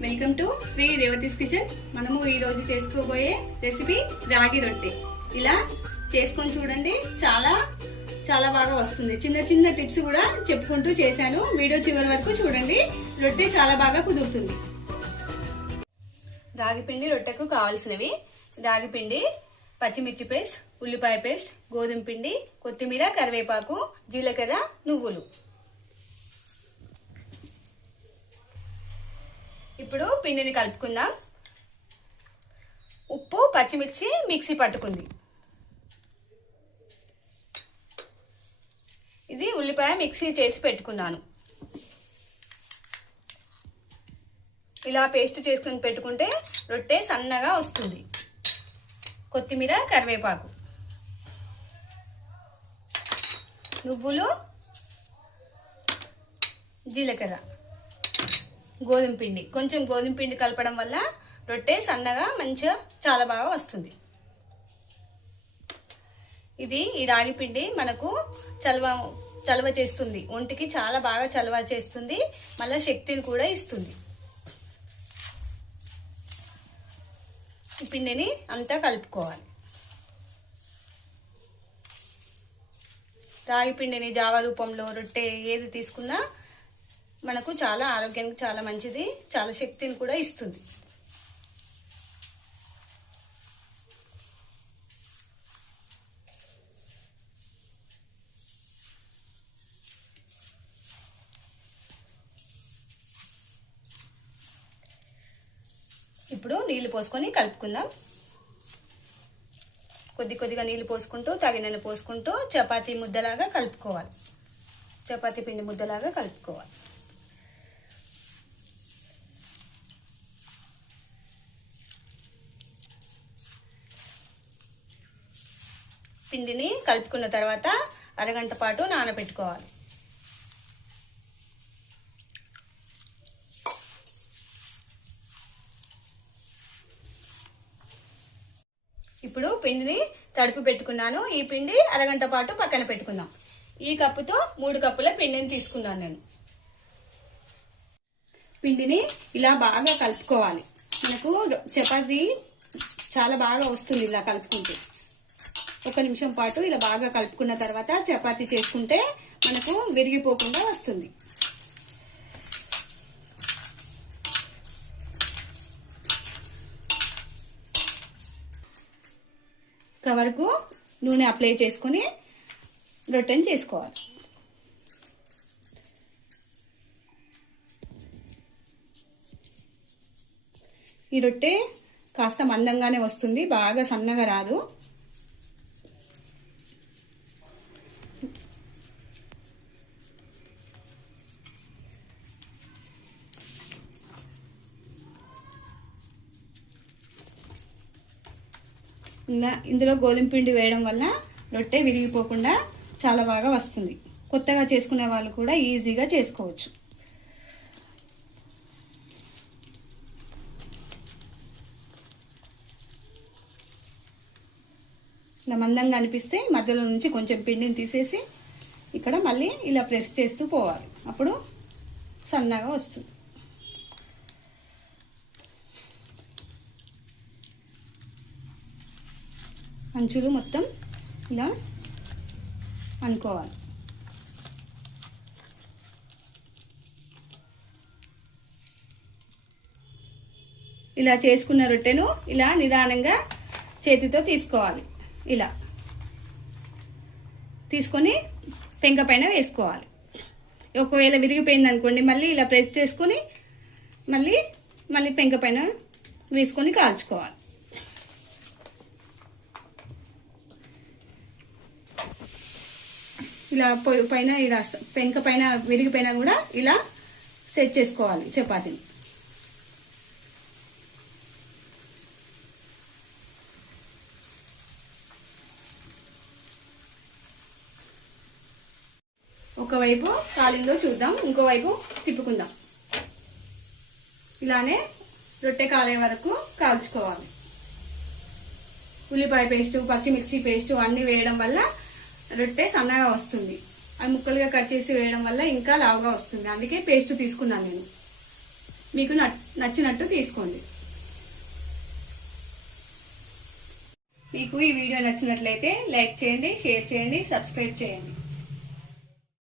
Welcome to Shri Revathi's kitchen. మనము ఈ రోజు చేసుకోబోయే రెసిపీ రాగి రొట్టె. ఇలా చేసుకొని చూడండి, చాలా చాలా బాగా వస్తుంది. చిన్న చిన్న టిప్స్ కూడా చెప్పుకుంటూ చేశాను. వీడియో చివరి వరకు చూడండి, రొట్టె చాలా బాగా కుదురుతుంది. రాగి పిండి రొట్టెకు కావాల్సినవి: రాగి పిండి, పచ్చిమిర్చి పేస్ట్, ఉల్లిపాయ పేస్ట్, గోధుమ పిండి, కొత్తిమీర, కరివేపాకు, జీలకర్ర, నువ్వులు. ఇప్పుడు పిండిని కలుపుకుందాం. ఉప్పు, పచ్చిమిర్చి మిక్సీ పట్టుకుంది. ఇది ఉల్లిపాయ మిక్సీ చేసి పెట్టుకున్నాను. ఇలా పేస్ట్ చేసుకుని పెట్టుకుంటే రొట్టె సన్నగా వస్తుంది. కొత్తిమీర, కరివేపాకు, నువ్వులు, జీలకర్ర, గోధుమ పిండి. కొంచెం గోధుమ పిండి కలపడం వల్ల రొట్టె సన్నగా మంచిగా చాలా బాగా వస్తుంది. ఈ రాగి పిండి మనకు చలవ చేస్తుంది, ఒంటికి చాలా బాగా చలవ చేస్తుంది, మళ్ళీ శక్తిని కూడా ఇస్తుంది. ఈ పిండిని అంతా కలుపుకోవాలి. రాగి పిండిని జావ రూపంలో రొట్టె ఏది తీసుకున్నా మనకు చాలా ఆరోగ్యానికి చాలా మంచిది, చాలా శక్తిని కూడా ఇస్తుంది. ఇప్పుడు నీళ్లు పోసుకొని కలుపుకుందాం. కొద్దిగా నీళ్లు పోసుకుంటూ తగినన్ని పోసుకుంటూ చపాతీ ముద్దలాగా కలుపుకోవాలి. చపాతీ పిండి ముద్దలాగా కలుపుకోవాలి. పిండిని కలుపుకున్న తర్వాత అరగంట పాటు నానబెట్టుకోవాలి. ఇప్పుడు పిండిని తడిపి పెట్టుకున్నాను. ఈ పిండి అరగంట పాటు పక్కన పెట్టుకుందాం. ఈ కప్పుతో 3 కప్పుల పిండిని తీసుకున్నాను నేను. పిండిని ఇలా బాగా కలుపుకోవాలి. మనకు చపాతీ చాలా బాగా వస్తుంది ఇలా కలుపుకుంటే. 1 నిమిషం పాటు ఇలా బాగా కలుపుకున్న తర్వాత చపాతీ చేసుకుంటే మనకు విరిగిపోకుండా వస్తుంది. కవర్కు నూనె అప్లై చేసుకుని రొట్టెని చేసుకోవాలి. ఈ రొట్టె కాస్త మందంగానే వస్తుంది, బాగా సన్నగా రాదు. ఇందులో గోధుమ పిండి వేయడం వల్ల రొట్టె విరిగిపోకుండా చాలా బాగా వస్తుంది. కొత్తగా చేసుకునే వాళ్ళు కూడా ఈజీగా చేసుకోవచ్చు. ఇలా మందంగా అనిపిస్తే మధ్యలో నుంచి కొంచెం పిండిని తీసేసి ఇక్కడ మళ్ళీ ఇలా ప్రెస్ చేస్తూ పోవాలి. అప్పుడు సన్నగా వస్తుంది. అంచులు మొత్తం ఇలా అనుకోవాలి. ఇలా చేసుకున్న రొట్టెను ఇలా నిదానంగా చేతితో తీసుకోవాలి. ఇలా తీసుకొని పెంక పైన వేసుకోవాలి. ఒకవేళ విరిగిపోయింది అనుకోండి, మళ్ళీ ఇలా ప్రెస్ చేసుకొని మళ్ళీ పెంక పైన వేసుకొని కాల్చుకోవాలి. ఇలా పైన ఇలా పెంక పైన విరిగిపోయినా కూడా ఇలా సెట్ చేసుకోవాలి చపాతీని. ఒకవైపు కాలిందో చూద్దాం, ఇంకోవైపు తిప్పుకుందాం. ఇలానే రొట్టె కాలే వరకు కాల్చుకోవాలి. ఉల్లిపాయ పేస్టు, పచ్చిమిర్చి పేస్టు అన్ని వేయడం వల్ల రొట్టె సన్నగా వస్తుంది. అవి ముక్కలుగా కట్ చేసి వేయడం వల్ల ఇంకా లావుగా వస్తుంది. అందుకే పేస్ట్ తీసుకున్నాను నేను. మీకు నచ్చినట్టు తీసుకోండి. మీకు ఈ వీడియో నచ్చినట్లయితే లైక్ చేయండి, షేర్ చేయండి, సబ్స్క్రైబ్ చేయండి.